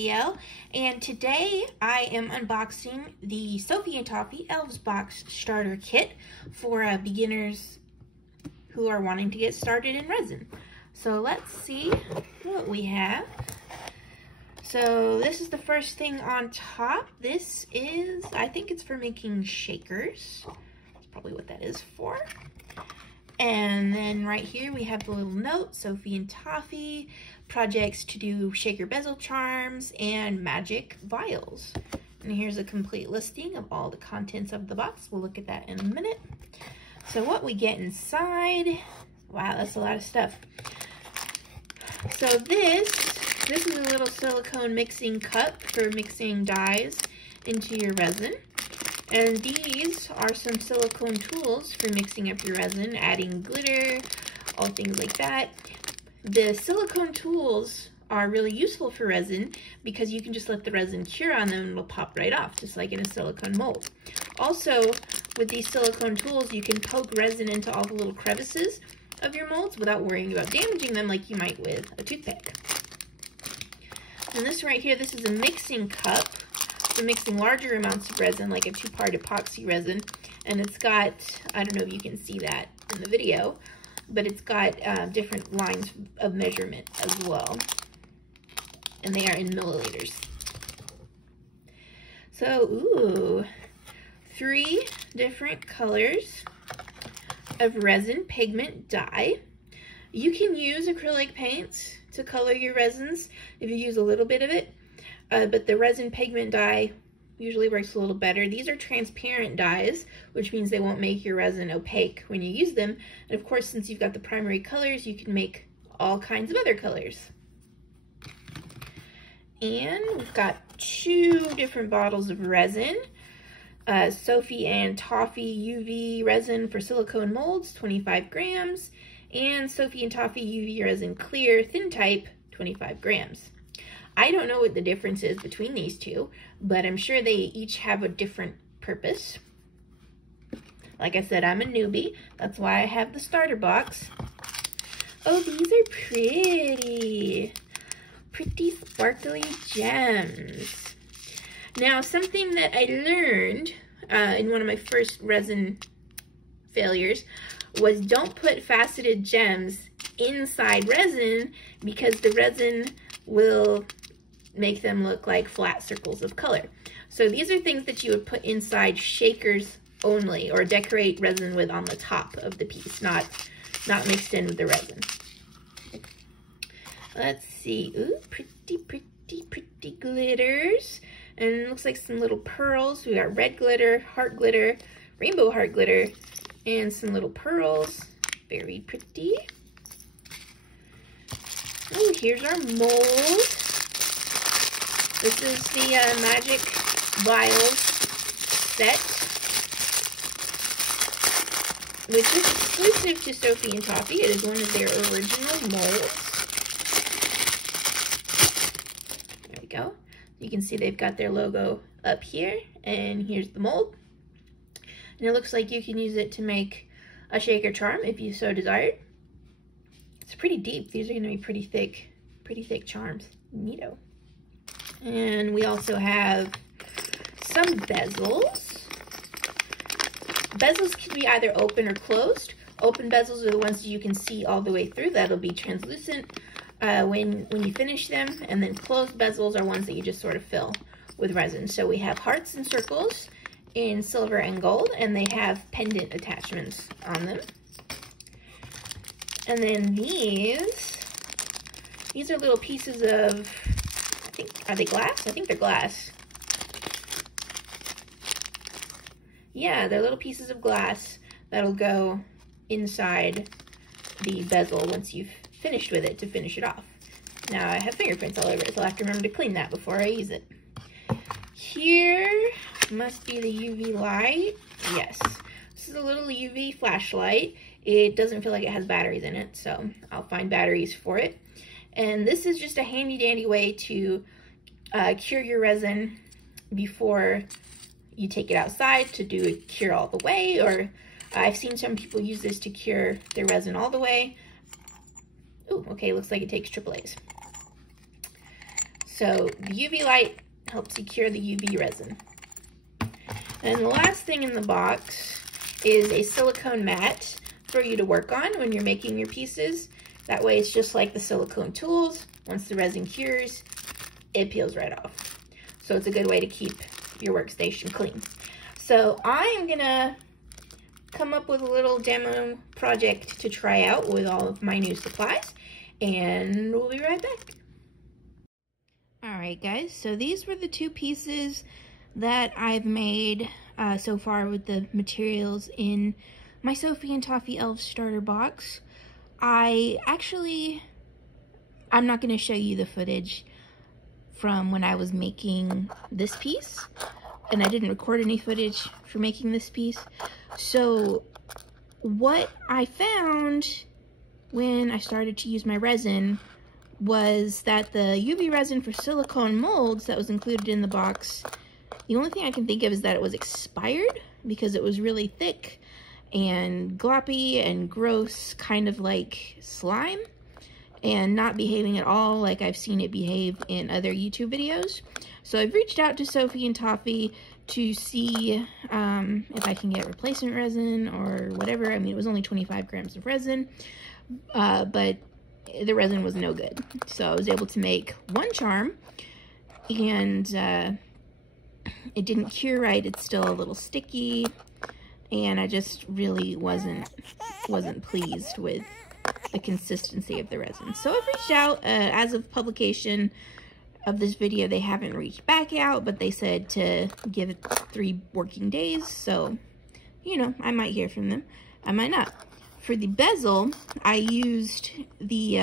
Sophie L, and today I am unboxing the Sophie and Toffee Elves box starter kit for beginners who are wanting to get started in resin. So let's see what we have. So this is the first thing on top. This is, I think it's for making shakers. That's probably what that is for. And then right here we have the little note, Sophie and Toffee, projects to do shaker bezel charms and magic vials. And here's a complete listing of all the contents of the box. We'll look at that in a minute. So what we get inside, wow, that's a lot of stuff. So this is a little silicone mixing cup for mixing dyes into your resin. And these are some silicone tools for mixing up your resin, adding glitter, all things like that. The silicone tools are really useful for resin because you can just let the resin cure on them and it'll pop right off, just like in a silicone mold. Also, with these silicone tools, you can poke resin into all the little crevices of your molds without worrying about damaging them like you might with a toothpick. And this right here, this is a mixing cup for mixing larger amounts of resin, like a 2-part epoxy resin. And it's got, I don't know if you can see that in the video, but it's got different lines of measurement as well. And they are in milliliters. So, ooh, 3 different colors of resin pigment dye. You can use acrylic paints to color your resins if you use a little bit of it. But the resin pigment dye usually works a little better. These are transparent dyes, which means they won't make your resin opaque when you use them. And of course, since you've got the primary colors, you can make all kinds of other colors. And we've got 2 different bottles of resin. Sophie and Toffee UV resin for silicone molds, 25 grams. And Sophie and Toffee UV resin clear thin type, 25 grams. I don't know what the difference is between these two, but I'm sure they each have a different purpose. Like I said, I'm a newbie. That's why I have the starter box. Oh, these are pretty. Pretty sparkly gems. Now, something that I learned in one of my first resin failures was don't put faceted gems inside resin because the resin will make them look like flat circles of color. So these are things that you would put inside shakers only, or decorate resin with on the top of the piece, not mixed in with the resin. Let's see. Ooh, pretty glitters. And it looks like some little pearls. We got red glitter, heart glitter, rainbow heart glitter, and some little pearls. Very pretty. Oh, here's our mold. This is the Magic Vials set, which is exclusive to Sophie and Toffee. It is one of their original molds. There we go. You can see they've got their logo up here, and here's the mold. And it looks like you can use it to make a shaker charm if you so desired. It's pretty deep. These are going to be pretty thick charms. Neato. And we also have some bezels. Bezels can be either open or closed. Open bezels are the ones that you can see all the way through. That'll be translucent when you finish them. And then closed bezels are ones that you just sort of fill with resin. So we have hearts and circles in silver and gold, and they have pendant attachments on them. And then these are little pieces of, I think, are they glass? I think they're glass. Yeah, they're little pieces of glass that'll go inside the bezel once you've finished with it to finish it off. Now I have fingerprints all over it, so I'll have to remember to clean that before I use it. Here must be the UV light. Yes, this is a little UV flashlight. It doesn't feel like it has batteries in it, so I'll find batteries for it. And this is just a handy dandy way to cure your resin before you take it outside to do a cure all the way, or I've seen some people use this to cure their resin all the way. Ooh, okay, looks like it takes AAAs. So the UV light helps secure the UV resin. And the last thing in the box is a silicone mat for you to work on when you're making your pieces. That way it's just like the silicone tools. Once the resin cures, it peels right off. So it's a good way to keep your workstation clean. So I am gonna come up with a little demo project to try out with all of my new supplies, and we'll be right back. Alright guys, so these were the two pieces that I've made so far with the materials in my Sophie and Toffee Elves starter box. I'm not going to show you the footage from when I was making this piece, and I didn't record any footage for making this piece. So what I found when I started to use my resin was that the UV resin for silicone molds that was included in the box, the only thing I can think of is that it was expired because it was really thick and gloppy and gross, kind of like slime, and not behaving at all like I've seen it behave in other YouTube videos. So I've reached out to Sophie and Toffee to see if I can get replacement resin or whatever. I mean, it was only 25 grams of resin, but the resin was no good. So I was able to make one charm, and it didn't cure right. It's still a little sticky, and I just really wasn't pleased with the consistency of the resin. So I've reached out. As of publication of this video, they haven't reached back out, but they said to give it 3 working days. So, you know, I might hear from them. I might not. For the bezel, I used the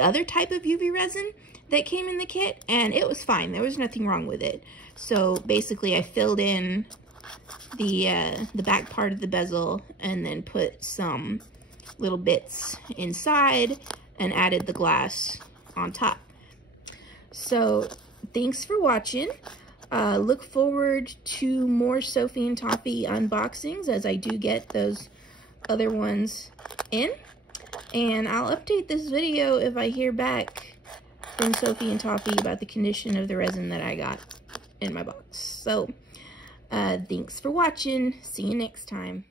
other type of UV resin that came in the kit, and it was fine. There was nothing wrong with it. So basically I filled in the back part of the bezel and then put some little bits inside and added the glass on top. So thanks for watching. Look forward to more Sophie and Toffee unboxings as I do get those other ones in, and I'll update this video if I hear back from Sophie and Toffee about the condition of the resin that I got in my box. So thanks for watching. See you next time.